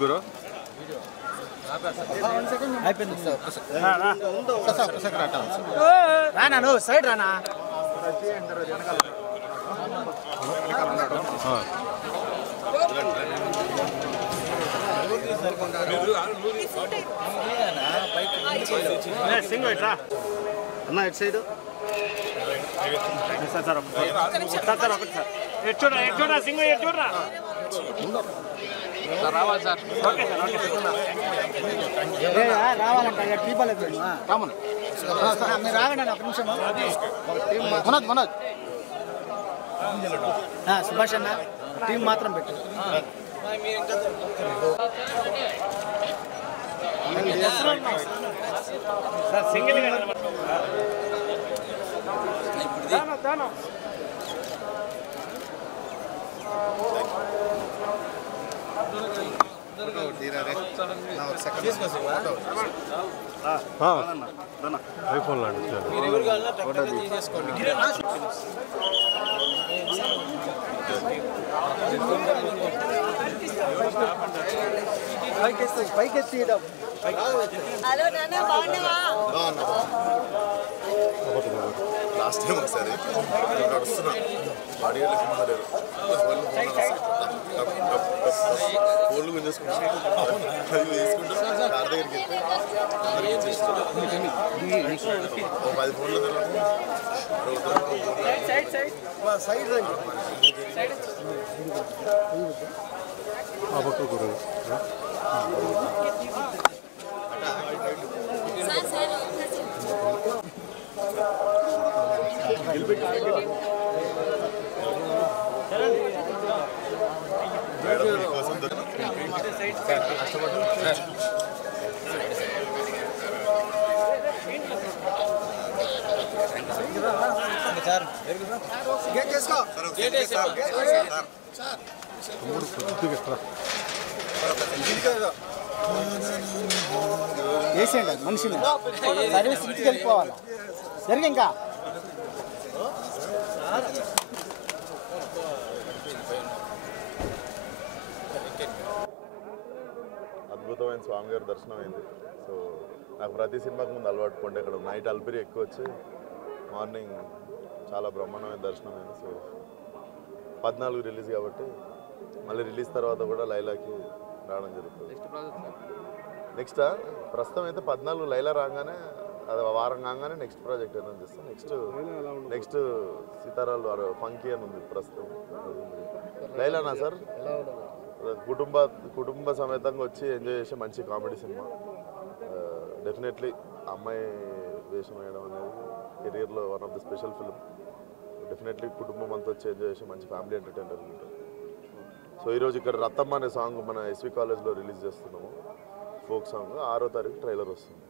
గురు రానా నువ్వు సైడ్ రానా సింగ్ ఇట్రా అన్న ఇటు సైడ్ సార్ సార్ సార్ ఒకటి సార్ ఎటు చూడరా సింగ్ ఎటు చూడరా రావాలి సార్ ఓకే సార్ ఓకే రావాలంట టీపలేదు మీరు రాగండి ఒక నిమిషం మనోజ్ మనోజ్ సుభాష్ అన్న టీం మాత్రం పెట్టు సార్ సింగిల్ ఐఫోన్ లాంటి పైకెత్తి హలో నాన్న బాగున్నావా లాస్ట్ టైం ఒకసారి వస్తున్నా బాడీలో సంబంధం లేదు ఫోన్లు గుంజేసుకుంటా అది వేసుకుంటూ కార్ దగ్గరికి వెళ్తే అందరికీ 10 ఫోన్లు వేసేయండి మనిషిని సర్వీస్ ఇంటికి వెళ్ళిపోవాలి జరిగి ఇంకా అద్భుతమైన స్వామి గారి దర్శనం అయింది. సో నాకు ప్రతి సినిమాకి ముందు అలవాటు పండే ఇక్కడ నైట్ అల్పిరి ఎక్కువ వచ్చి మార్నింగ్ చాలా బ్రహ్మాండమైన దర్శనం అయింది. సో 14 రిలీజ్ కాబట్టి మళ్ళీ రిలీజ్ తర్వాత కూడా లైలాకి రావడం జరుగుతుంది. నెక్స్ట్ ప్రస్తుతం అయితే 14 లైలా రాగానే అది వారం కాగానే నెక్స్ట్ ప్రాజెక్ట్ అనౌన్స్ చేస్తాం. నెక్స్ట్ సీతారాలు ఫంకీ అని ఉంది ప్రస్తుతం. లైలానా సార్ కుటుంబ సమేతంగా వచ్చి ఎంజాయ్ చేసే మంచి కామెడీ సినిమా. డెఫినెట్లీ అమ్మాయి వేషం వేయడం అనేది కెరియర్లో one of the special film. Definitely కుటుంబం అంతా వచ్చి ఎంజాయ్ చేసే మంచి ఫ్యామిలీ ఎంటర్టైనర్ ఉంటుంది. సో ఈరోజు ఇక్కడ రత్తమ్మ అనే సాంగ్ మన ఎస్వి కాలేజ్లో రిలీజ్ చేస్తున్నాము. ఫోక్ సాంగ్ 6వ తారీఖు ట్రైలర్ వస్తుంది.